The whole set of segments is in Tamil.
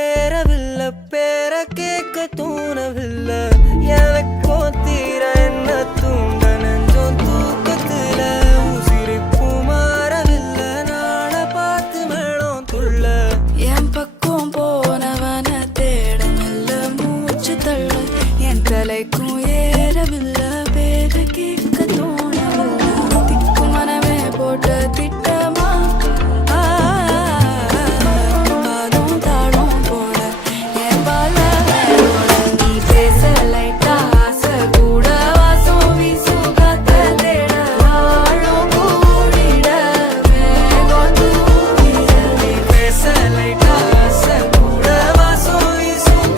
ஏறவில்லை பேர கேட்க தூணவில்லை எனக்கோ தீர என்ன தூண்ட நெஞ்சோம் தூக்கத்துல உசிரிப்பு மாறவில்லை நாள பார்த்து மேளம் துள்ள என் பக்கம் போனவன தேட நல்ல மூச்சு தள்ள என் தலைக்கும் ஏறவில்லை பேர கேட்க தோணவில்லை திக்கு மனமே போட்ட திட்டமா பாதம் தாளம் போட என் பால நீ பேச லைட்டா ஆசை கூட வாசம் வீசும் காத்த தேட ஆழம் கூடிட மேகம் தூவிட நீ பேச லைட்டா ஆசை கூட வாசம் வீசும்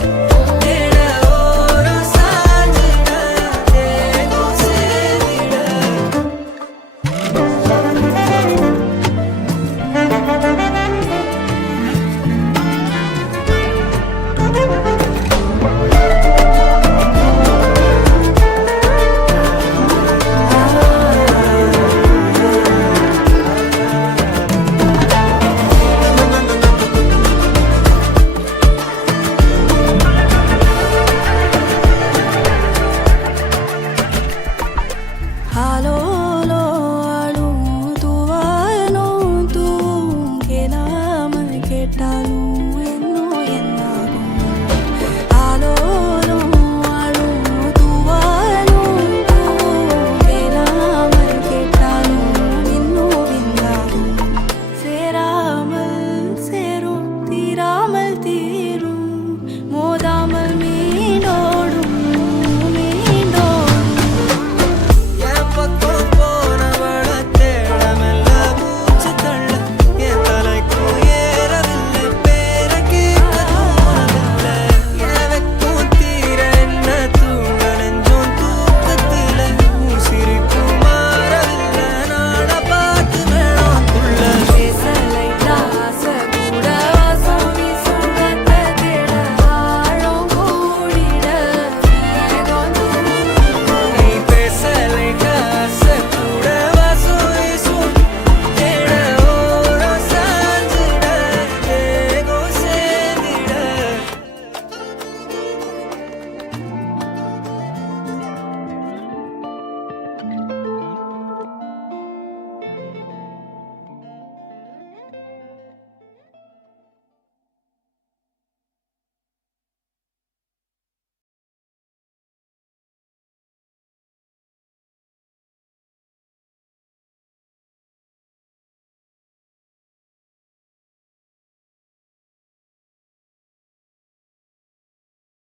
தேட ஓரம் சாஞ்சிட தேகம் சேரிட ஆலோலோ ஆளும் தூவாலும் தூவும் கேளாமல் கேட்டாலும் இன்னும் என்னாகும் ஆலோலோ ஆளும் தூவாலும் தூவும் கேளாமல் கேட்டாலும் இன்னும் என்னாகும் சேராமல் சேரும் தீராமல் தீ